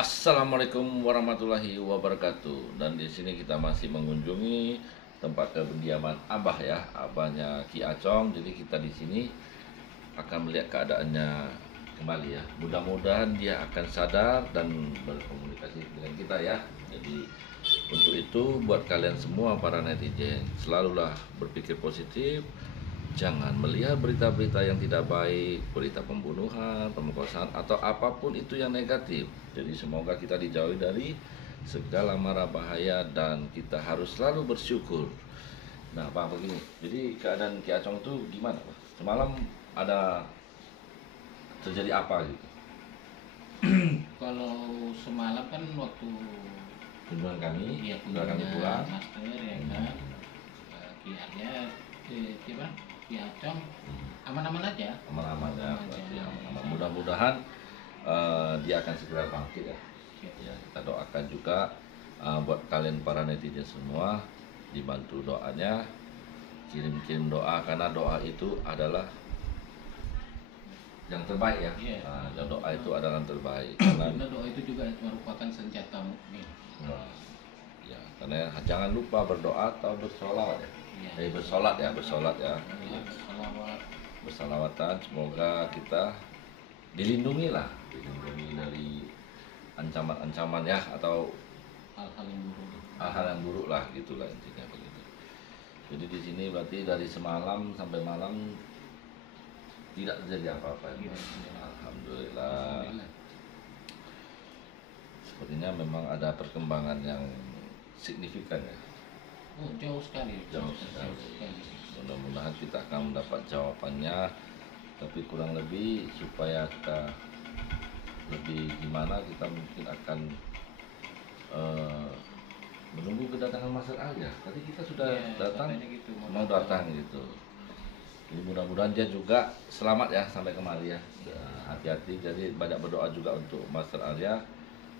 Assalamualaikum warahmatullahi wabarakatuh. Dan di sini kita masih mengunjungi tempat kediaman Abah ya, abahnya Ki Acong. Jadi kita di sini akan melihat keadaannya kembali ya. Mudah-mudahan dia akan sadar dan berkomunikasi dengan kita ya. Jadi untuk itu buat kalian semua para netizen, selalulah berpikir positif. Jangan melihat berita-berita yang tidak baik, berita pembunuhan, pemerkosaan, atau apapun itu yang negatif. Jadi semoga kita dijauhi dari segala mara bahaya dan kita harus selalu bersyukur. Nah Pak, begini, jadi keadaan Ki Acong itu gimana Pak? Semalam ada terjadi apa gitu? Kalau semalam kan waktu Kunjungan kami, ya setelah kami pulang. master ya kan, kiatnya apa Ki Acong aman-aman aja. Aman-aman ya, Aman berarti aja. aman-aman. Mudah-mudahan dia akan segera bangkit ya. Ya, kita doakan juga buat kalian para netizen semua, dibantu doanya, kirim-kirim doa karena doa itu adalah yang terbaik ya. Iya. Dan doa itu adalah yang terbaik. Karena Karena doa itu juga merupakan senjata mukmin. ya, karena jangan lupa berdoa atau bersolawat ya. Iya. Bersolat ya, bersolat ya. Iya, salawat. Bersalawatan, semoga kita dilindungi dari ancaman-ancaman ya, atau Hal-hal yang buruk. hal-hal yang buruk lah, gitulah intinya begitu. Jadi di sini berarti dari semalam sampai malam tidak terjadi apa-apa ya. Tidak. Alhamdulillah. Alhamdulillah. Sepertinya memang ada perkembangan yang signifikan ya. Oh, jauh sekali. Jauh sekali. Mudah-mudahan kita akan mendapat jawabannya, tapi kurang lebih supaya kita lebih gimana, kita mungkin akan menunggu kedatangan Master Alia. Tadi kita sudah Iya, datang, katanya gitu, mau datang gitu. Jadi mudah-mudahan dia juga selamat ya sampai kemari ya. Hati-hati, jadi banyak berdoa juga untuk Master Alia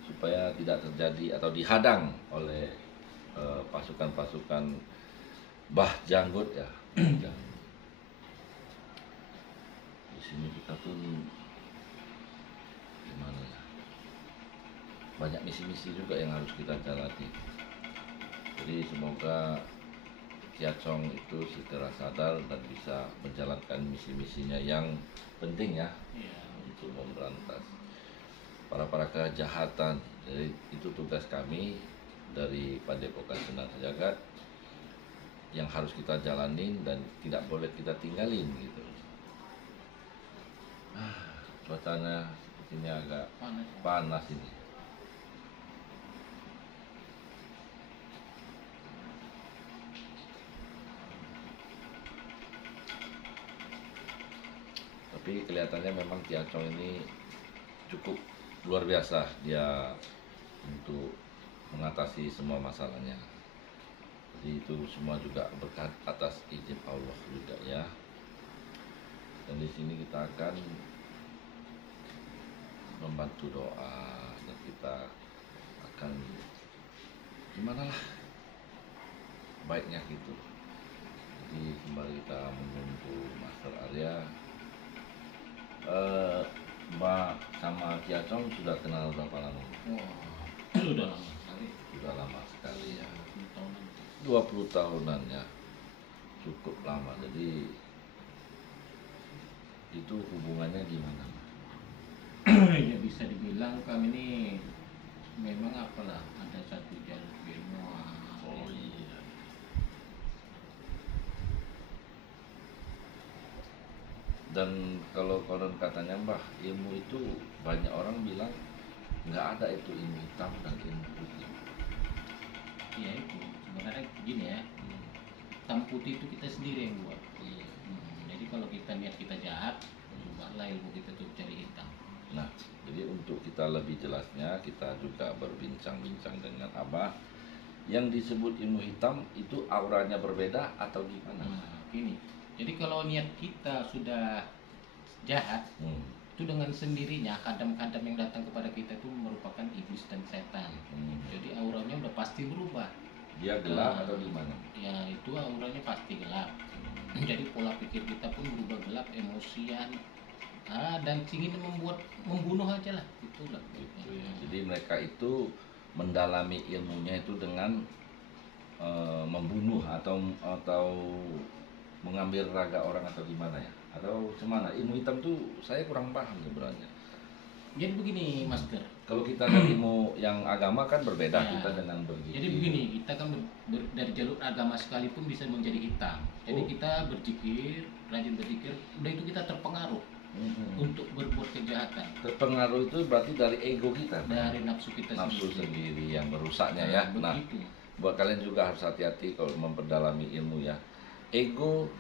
supaya tidak terjadi atau dihadang oleh pasukan-pasukan Bah Janggut ya. Di sini kita pun gimana ya, banyak misi-misi juga yang harus kita jalani. Jadi semoga Ki Acong itu segera sadar dan bisa menjalankan misi-misinya yang penting ya, Iya. untuk memberantas para kejahatan. Jadi itu tugas kami dari Padepokan Sunan Sejagat yang harus kita jalanin dan tidak boleh kita tinggalin gitu. Cuacanya sepertinya agak Panas. panas ini. Tapi kelihatannya memang Ki Acong ini cukup luar biasa dia untuk mengatasi semua masalahnya. Jadi itu semua juga berkat atas izin Allah juga ya. Dan di sini kita akan membantu doa dan kita akan gimana lah baiknya gitu. Jadi kembali kita menunggu Master Arya. Mbak sama Ki Acong sudah kenal berapa lama? Wah, sudah lama sekali. Sudah lama sekali ya. 10 tahunan. 20 tahunan ya, cukup lama. Jadi itu hubungannya gimana? Ya bisa dibilang kami ini memang apalah ada satu jalur ilmuwan. Oh iya. Dan kalau konon katanya Mbah, ilmu itu banyak orang bilang nggak ada itu ilmu hitam dan ilmu putih. Iya itu sebenarnya gini ya, Hmm, hitam putih itu kita sendiri yang buat. iya. Jadi kalau kita niat kita jahat, ubahlah ilmu kita tuh cari hitam. Nah, jadi untuk kita lebih jelasnya, kita juga berbincang-bincang dengan Abah. Yang disebut ilmu hitam itu auranya berbeda atau gimana? Gini. Jadi kalau niat kita sudah jahat, Hmm, itu dengan sendirinya kadam-kadam yang datang kepada kita itu merupakan iblis dan setan. hmm. Jadi auranya udah pasti berubah. Dia gelap atau gimana? Ya itu auranya pasti gelap. Jadi pola pikir kita pun berubah gelap, emosian, dan ingin membunuh aja lah, itulah. Gitu ya. Jadi mereka itu mendalami ilmunya itu dengan membunuh atau mengambil raga orang atau gimana ya? Atau semana? Ilmu hitam tuh saya kurang paham sebenarnya. Jadi begini, Master. Kalau kita kan ilmu yang agama kan berbeda Ya. kita dengan berzikir. Jadi begini, kita kan dari jalur agama sekalipun bisa menjadi hitam. Jadi Oh. kita berzikir, rajin berzikir, udah itu kita terpengaruh untuk berbuat kejahatan Terpengaruh itu berarti dari ego kita, dari nafsu kita nafsu sendiri yang merusaknya ya. Nah, begitu. buat kalian juga harus hati-hati kalau memperdalami ilmu ya. Ego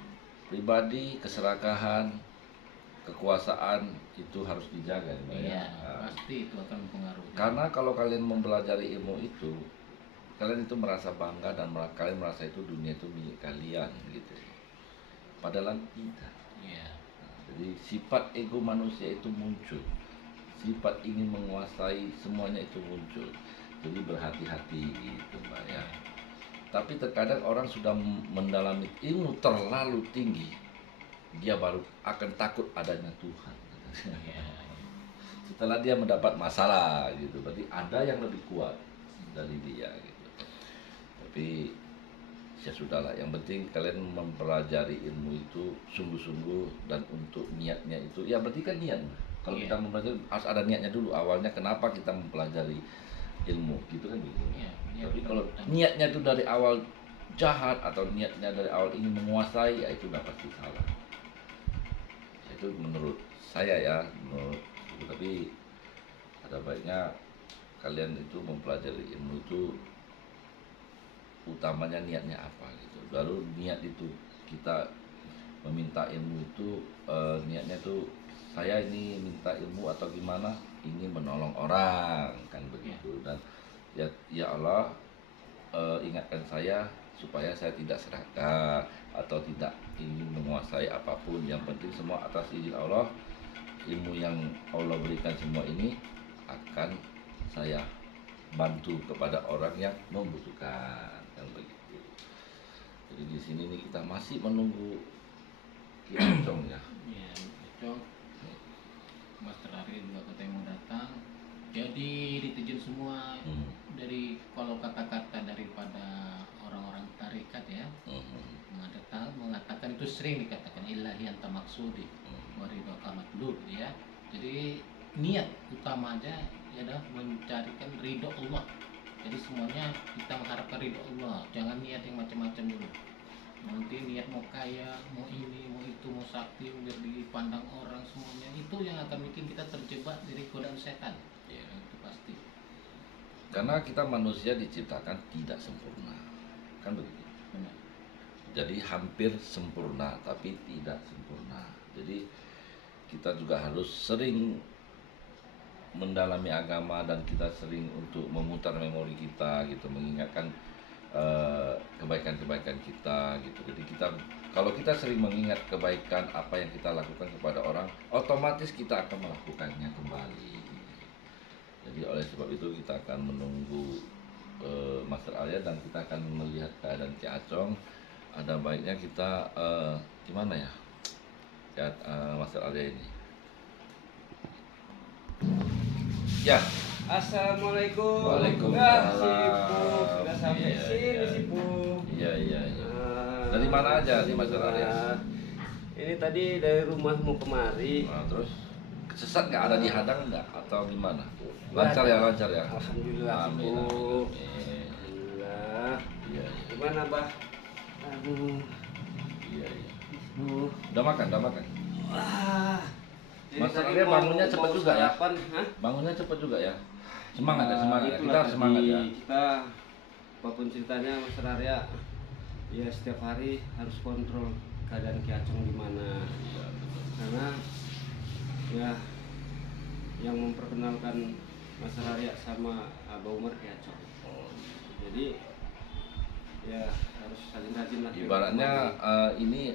pribadi, keserakahan, kekuasaan itu harus dijaga ya, Mbak, ya. Iya, Nah, pasti itu akan mempengaruhi. karena kalau kalian mempelajari ilmu itu, kalian itu merasa bangga dan kalian merasa itu dunia itu milik kalian gitu. Padahal tidak. Iya. Nah, jadi sifat ego manusia itu muncul, sifat ingin menguasai semuanya itu muncul. Jadi berhati-hati gitu Mbak ya. Tapi terkadang orang sudah mendalami ilmu terlalu tinggi, dia baru akan takut adanya Tuhan. Iya. Setelah dia mendapat masalah gitu, berarti ada yang lebih kuat dari dia gitu. Tapi ya sudahlah, yang penting kalian mempelajari ilmu itu sungguh-sungguh dan untuk niatnya itu ya berarti kan niat. Kalau Iya. kita mempelajari harus ada niatnya dulu, awalnya kenapa kita mempelajari ilmu gitu kan gitu. Iya, iya, Tapi betul. kalau niatnya itu dari awal jahat atau niatnya dari awal ingin menguasai, ya itu udah pasti salah. Itu menurut saya ya, tapi ada baiknya kalian itu mempelajari ilmu itu utamanya niatnya apa gitu. Baru niat itu kita meminta ilmu itu niatnya itu saya ini minta ilmu atau gimana, ingin menolong orang kan begitu. Dan ya Allah ingatkan saya supaya saya tidak serakah atau tidak ingin menguasai apapun. Yang penting semua atas izin Allah. Ilmu yang Allah berikan semua ini akan saya bantu kepada orang yang membutuhkan kan begitu. Jadi di sini nih kita masih menunggu Ki Acong ya. Iya, cocok. Master Ari juga katanya mau datang. Jadi ditujuin semua dari kalau kata-kata daripada orang-orang tarikat ya, mengatakan itu sering dikatakan ilahi anta maksudi waridho kamatlu ya. Jadi niat utamanya adalah mencarikan ridho Allah. Jadi semuanya kita mengharapkan ridho Allah, jangan niat yang macam-macam dulu. Nanti niat mau kaya, mau ini, mau itu, mau sakti, biar dipandang orang, semuanya itu yang akan bikin kita terjebak dari godaan setan. Ya, itu pasti. Karena kita manusia diciptakan tidak sempurna, kan begitu. Benar. Jadi hampir sempurna tapi tidak sempurna. Jadi kita juga harus sering mendalami agama dan kita sering untuk memutar memori kita gitu, mengingatkan kebaikan-kebaikan kita gitu. Jadi kita kalau kita sering mengingat kebaikan apa yang kita lakukan kepada orang, otomatis kita akan melakukannya kembali. Jadi oleh sebab itu kita akan menunggu Master Arya dan kita akan melihat keadaan Ki Acong. Ada baiknya kita gimana ya, lihat Master Arya ini. Ya. Assalamualaikum. Waalaikumsalam. Sipuk. Sudah sampai Iya, sini iya. Sipuk. Iya iya iya. Ah, Dari mana aja nih Master Arya? Alhamdulillah. Ini tadi dari rumahmu kemari. Nah, terus kesesat nggak, ada dihadang nggak atau gimana? Nggak Lancar ada. ya, lancar ya. Alhamdulillah. Amin, Sipuk. amin, amin. Alhamdulillah. Iya iya Gimana, Bah? Aduh. iya iya. Aduh. Udah makan, udah makan. Wah. Jadi Master tadi Arya mau- bangunnya cepet mau juga ya? sarapan, hah? Bangunnya cepet juga ya. Semangat ya, semangat ya. Itulah Kita harus semangat tadi ya. Kita apapun ceritanya Mas Arya, ya setiap hari harus kontrol keadaan Ki Acong gimana. Iya, betul. Karena ya yang memperkenalkan Mas Arya sama Abah Umar Ki Acong. Oh, Jadi ya harus saling rajin lah. ibaratnya ini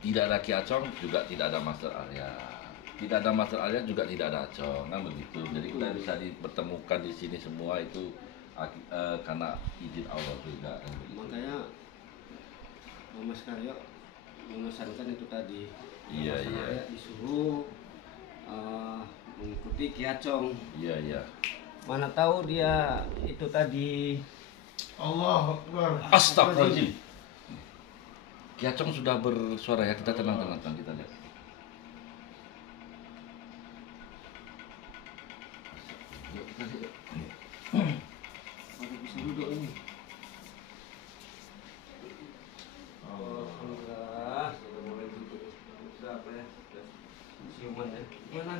tidak ada Ki Acong juga tidak ada Master Arya. Tidak ada Master Arya juga tidak ada Acong, kan begitu. Jadi kita bisa dipertemukan di sini semua itu karena izin Allah juga kan begitu. Makanya Mas Karyo memesankan itu tadi. Iya, Mas iya. Arya disuruh mengikuti Ki Acong. Iya, iya. Mana tahu dia itu tadi. Allah Akbar. Astagfirullahaladzim. Ki Acong sudah bersuara ya, kita tenang, kita lihat. Yuk, kita lihat. Baru bisa duduk ini. Alhamdulillah, sudah mulai duduk. Sudah apa ya? Sudah siuman ya. Gimana?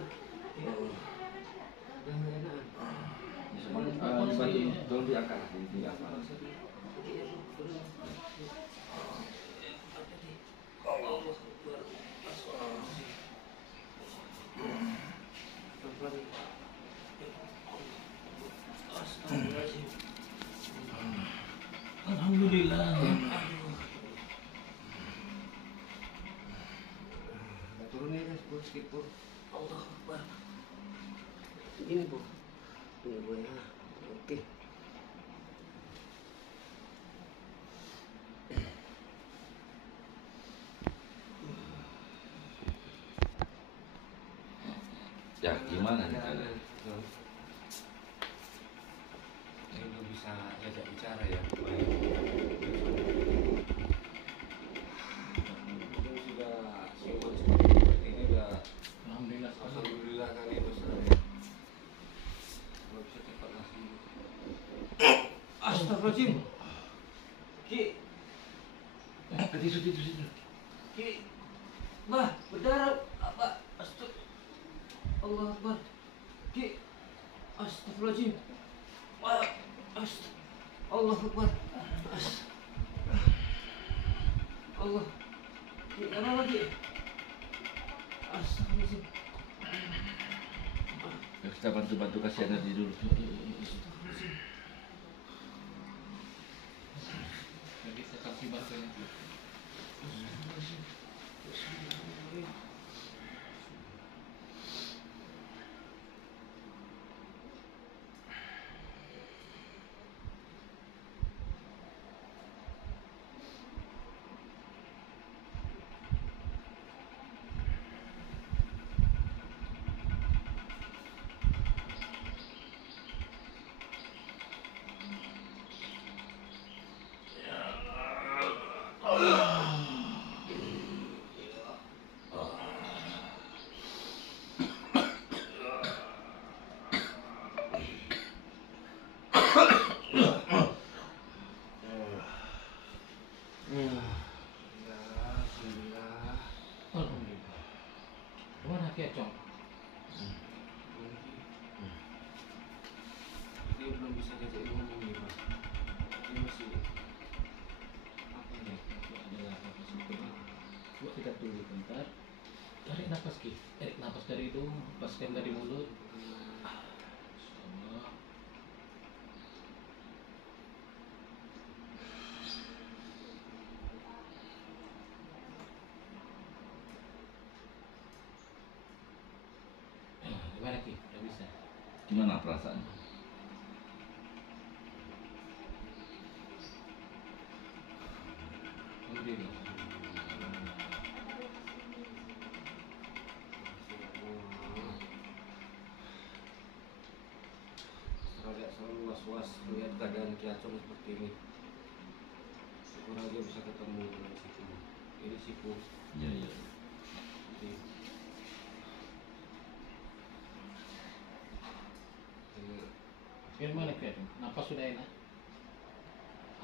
Ya. Udah enak. Tolong diangkat, diangkat. Alhamdulillah. Turun ya guys, Bu, skip Bu. Allah Akbar. Ini Bu. Tunggu Bu ya. Oke. Ya, gimana nih? Saya belum bisa diajak bicara ya. Mungkin sudah siuman seperti ini udah. Alhamdulillah. Alhamdulillah kali besar ya. Kalau bisa cepat langsung. Astagfirullahaladzim. Ki. Tidur. Ki. Bah, berdarah. Apa? Allah Akbar. Ki. Astagfirullahaladzim. Wah. Allah Akbar. Allah. Ki, apa lagi? Astagfirullahaladzim. Kita bantu kasih energi dulu. Astagfirullahaladzim. Jadi saya kasih bantuan. Alhamdulillah. Alhamdulillah. Gimana Ki Acong? Dia belum bisa diajak ngomong nih Mas. Dia masih apa nih? Adalah nafas itu. Coba kita tunggu bentar. Tarik nafas Ki. Tarik nafas dari hidung, lepaskan dari mulut. Insyaallah. Gimana Ki? Udah bisa? Gimana perasaannya? Alhamdulillah. Saya selalu was-was melihat keadaan Ki Acong seperti ini. Syukur aja bisa ketemu dengan Sipu. Ini Sipu. Iya, iya. Jadi, Gimana Ki Acong? Nafas sudah enak?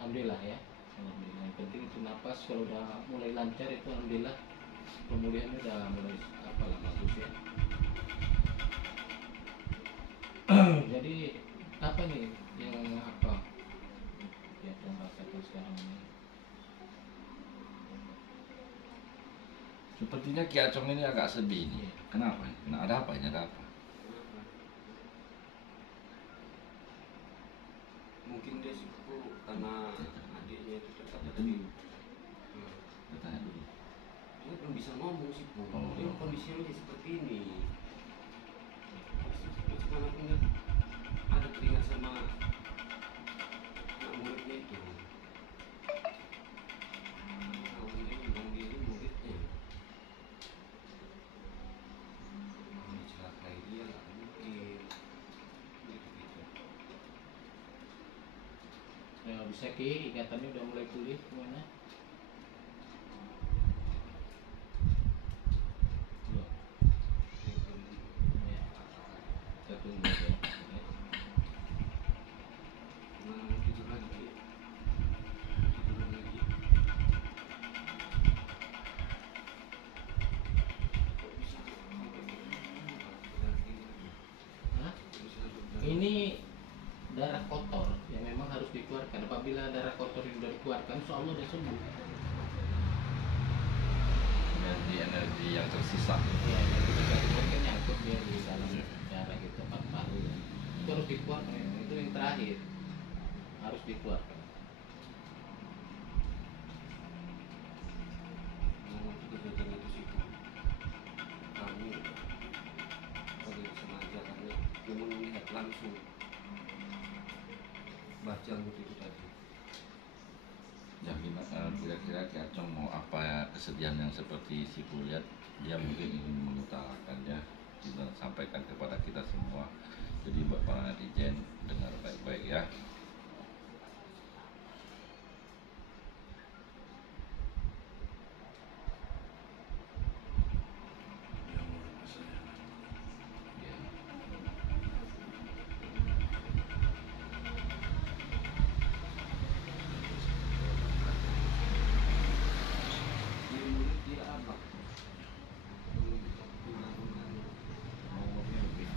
Alhamdulillah ya. Alhamdulillah. Yang penting itu nafas kalau udah mulai lancar itu alhamdulillah pemulihannya udah mulai apalah bagus ya. Jadi apa nih yang apa ya yang rasakan sekarang ini? Sepertinya Ki Acong ini agak sedih nih. Kenapa? Ada apa ini? Ada apa? kenapa? Mungkin dia Sipu karena adiknya itu tetap tadi. Kita tanya dulu. Dia belum bisa ngomong Sipu. Oh. Dia kondisinya masih seperti ini. Gimana pun dia ada teringat sama anak muridnya itu. Tahu dia bilang dia ini muridnya. Celakai dia lah. Ya bisa Ki, ikatannya udah mulai pulih semuanya. Loh, ya. Kita tunggu aja. Ya. Gimana mau tidur lagi? Tiduran lagi. Kok bisa sampai begini? Hah? Kok bisa sampai begini? Ini darah kotor yang memang harus dikeluarkan. Apabila darah kotor itu sudah dikeluarkan, insya Allah dia sembuh. Energi yang tersisa. Ya, yang kita jatuhkan kan nyangkut dia di dalam darah gitu, paru-paru. Itu harus dikeluarkan. Itu yang terakhir harus dikeluarkan. Waktu kejadian itu sih kami pada sengaja karena dia mau melihat langsung baca itu tadi. Ya kira-kira Ki Acong mau apa ya, kesedihan yang seperti si lihat dia mungkin ingin mengutarakannya, kita sampaikan kepada kita semua. Jadi buat para netizen dengar baik-baik ya. Ya. Dia murid dia apa? Undang-undang Ngomongnya lebih.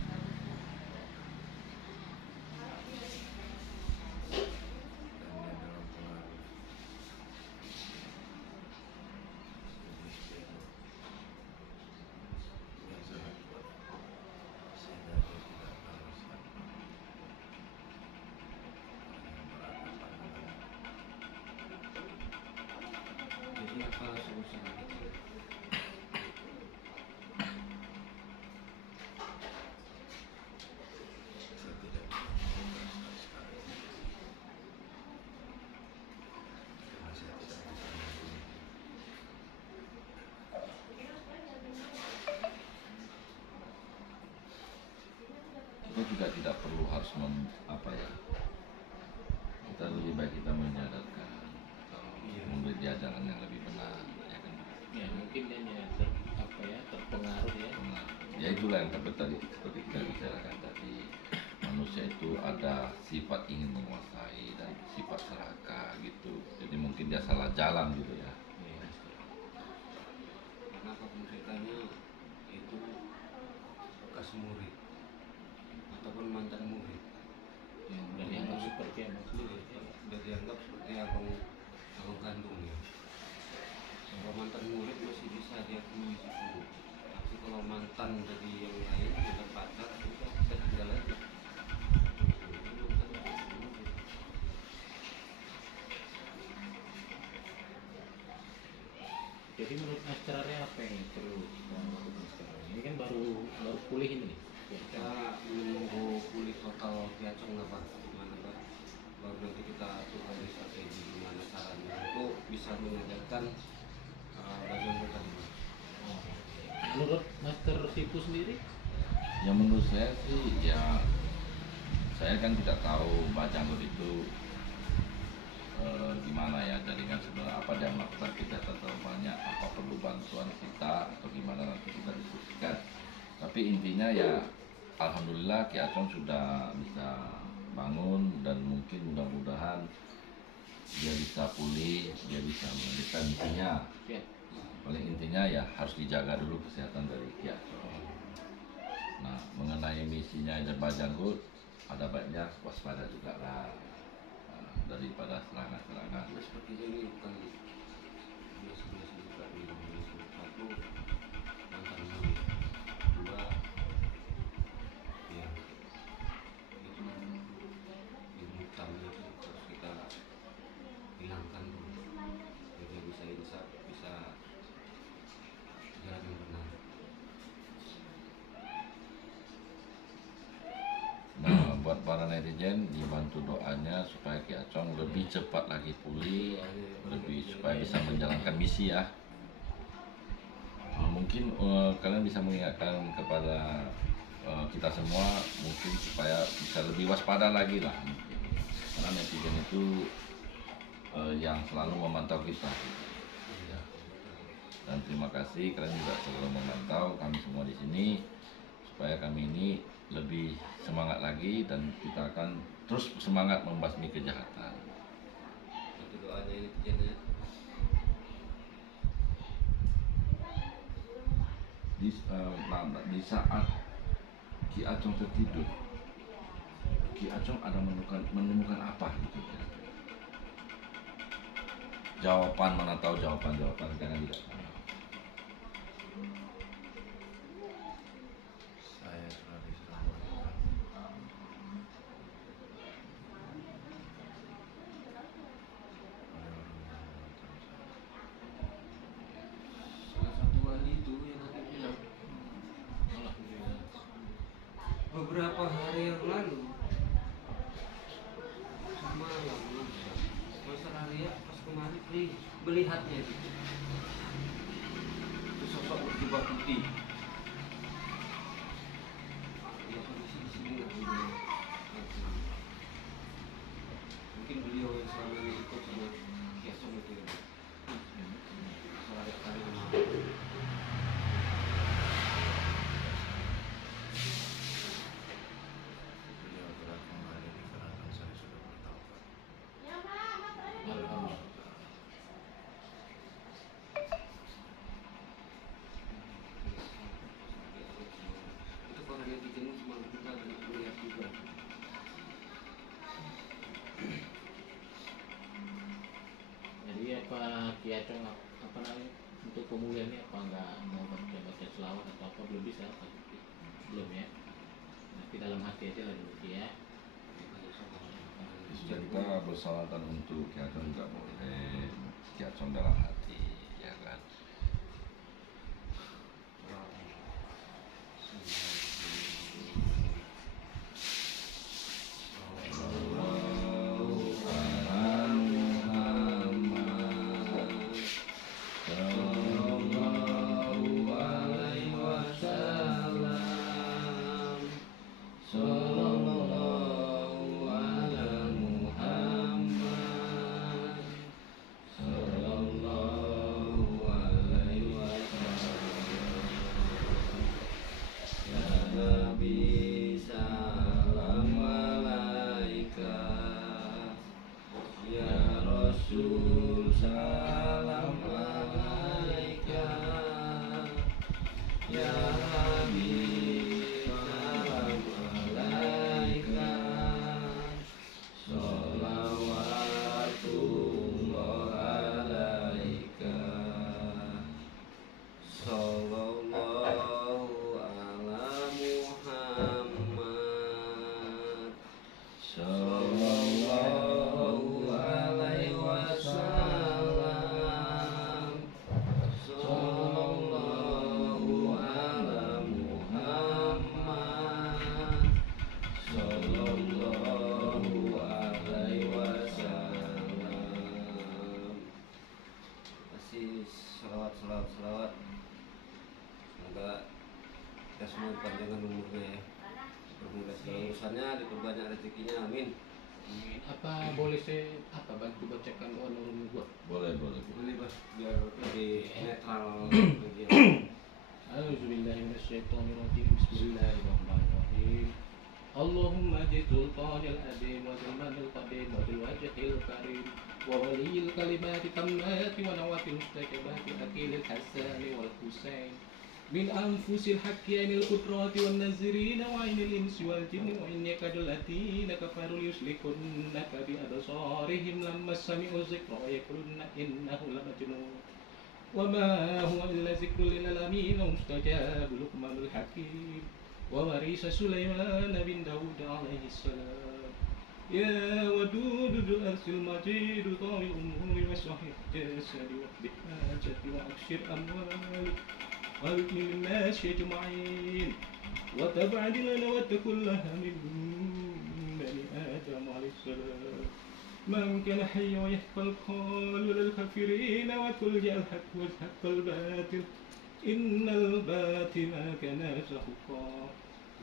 jadi apa solusinya gitu? Kita juga tidak perlu harus apa ya, kita lebih baik kita menyadarkan atau memberi dia jalan yang lebih benar ya kan. Ya mungkin dia terpengaruh ya. Nah, ya itulah yang tadi seperti kita bicarakan tadi, manusia itu ada sifat ingin menguasai dan sifat serakah gitu, jadi mungkin dia salah jalan gitu ya. Ya. Karena apapun ceritanya itu bekas murid ataupun mantan murid Yang udah dianggap seperti abang sendiri. udah dianggap seperti abang kandung ya. Kalau mantan murid masih bisa diakui situ, tapi kalau mantan jadi yang lain udah pacar udah kita tinggal aja. Ini mantan murid. Jadi menurut Mas Cerare apa yang perlu kita lakukan sekarang? Ini kan baru pulih ini. Kita menunggu pulih total Piacong lah Pak, gimana Pak, baru nanti kita atur lagi strategi gimana caranya untuk bisa menyadarkan bagian tadi Pak. Menurut Master Sipu sendiri? Ya menurut saya sih ya, saya kan tidak tahu Mbak Janggut itu gimana ya, jadi kan sebenarnya apa dia melakukan kejahatan terlalu banyak, apa perlu bantuan kita atau gimana, nanti kita diskusikan. Tapi intinya ya alhamdulillah Ki Acong sudah bisa bangun dan mungkin mudah-mudahan dia bisa pulih, dia bisa melanjutkan intinya. Ya. Paling intinya ya harus dijaga dulu kesehatan dari Ki Acong. Nah mengenai misinya Mbak Janggut, ada baiknya waspada juga lah daripada serangan-serangan. Nah, sepertinya ini bukan biasa-biasa juga nih. Satu mantan murid, dua ya itu ilmu hitamnya itu harus kita hilangkan dulu biar dia bisa jalan yang benar. Nah, buat para netizen dibantu doanya supaya Ki Acong lebih cepat lagi pulih, lebih supaya bisa menjalankan misi ya. Mungkin kalian bisa mengingatkan kepada kita semua mungkin supaya bisa lebih waspada lagi lah. karena netizen itu yang selalu memantau kita. Ya. Dan terima kasih kalian juga selalu memantau kami semua di sini supaya kami ini lebih semangat lagi dan kita akan terus semangat membasmi kejahatan. Itu doanya netizen ya. Di saat Ki Acong tertidur, Ki Acong ada menemukan apa gitu kira-kira? Jawaban, mana tahu jawaban jangan tidak tahu. Saya telah diselamatkan oleh orang yang menonton saya. Salah satu wali itu yang aku bilang beberapa hari yang lalu semalam masalah Ria pas kemarin melihatnya itu sosok berjubah putih. Dia kondisi di sini nggak beliau. Mungkin beliau yang selama ini ikut sama Kiasong itu ya. Masalah Ria kali ini. Beliau telah kembali dikarenakan saya sudah bertaubat. Itu para netizen cuma kita dan melihat juga. Jadi apa Ki Acong apa namanya untuk pemulihannya apa nggak mau baca selawat atau apa belum bisa apa belum ya, nanti dalam hati aja lah dulu Ki ya. Kita bersalatan untuk Ki Acong juga boleh, Ki Acong dalam hati, ya kan? Selawat. Semoga kita semua panjangan umurnya ya, dipermudah segala urusannya, diperbanyak rezekinya, amin. Apa boleh saya apa bantu bacakan doa nurul gua? Boleh. Boleh bah, biar lebih netral. A'udzubillahiminasyaitonirrajim. Bismillahirrahmanirrahim. Allahumma di sultanil azim wa zulmanil qadim wa bil wajhil karim wa waliyil kalimati tammati wa nawatil mustakabati akilil hasani wal husain min anfusil hakyanil qudrati wan nazirina wa ainil insi wal jinni wa innaka dalatina kafarul yuslikunaka bi absarihim lamma sami'u zikra yaquluna innahu lamajnun wa ma huwa illa zikrul lil alamin mustajabul luqmanul hakim wa warisa Sulaiman bin Daud alaihi salam ya wadudul arsil majid tawil umuri wa sahih jasadi wa bihajati wa akshir amwalik وارثني من الناس أجمعين وتبعد لنا كلها من بني آدم عليه السلام من كان حيا ويحق القول للكافرين وتلجأ الحق وزهق الباطل إن الباطل كان زهقا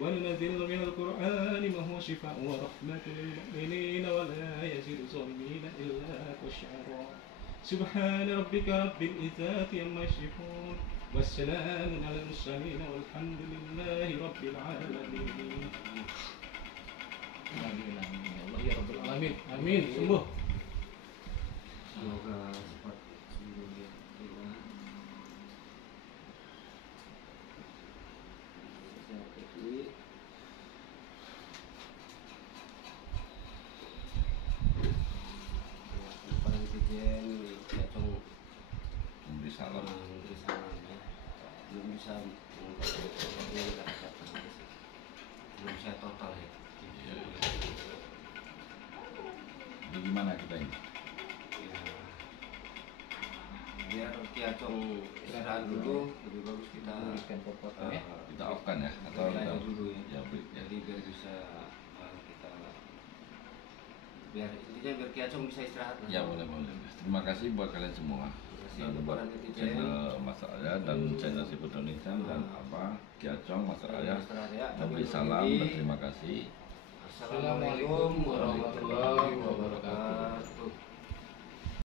وننزل من القرآن ما هو شفاء ورحمة للمؤمنين ولا يزيد الظالمين إلا خسارا سبحان ربك رب العزة عما يصفون والسلام على المرسلين والحمد لله رب العالمين. Amin amin ya Allah ya Rabbal alamin. Amin. Sembuh. Semoga cepat sembuh ya. Sehat kaki. Paling kejadian ya cong Memberi salam. memberi salam ya. Belum bisa belum bisa total ya. Iya. Jadi gimana kita ini? Ya, biar Kiacong istirahat dulu, lebih bagus kita Berikan kekuatan ya. Kita off kan ya? Atau break kita aja dulu ya. Ya break ya. Jadi biar bisa kita biar intinya biar Kiacong bisa istirahat lah. Ya boleh boleh. Terima kasih buat kalian semua. Terima kasih Dan buat buat netizen. channel Mas Arya dan channel Si Indonesia dan apa Kiacong Mas Arya. Istirahat ya. Memberi Kami salam undur dan diri. terima kasih. Assalamualaikum warahmatullahi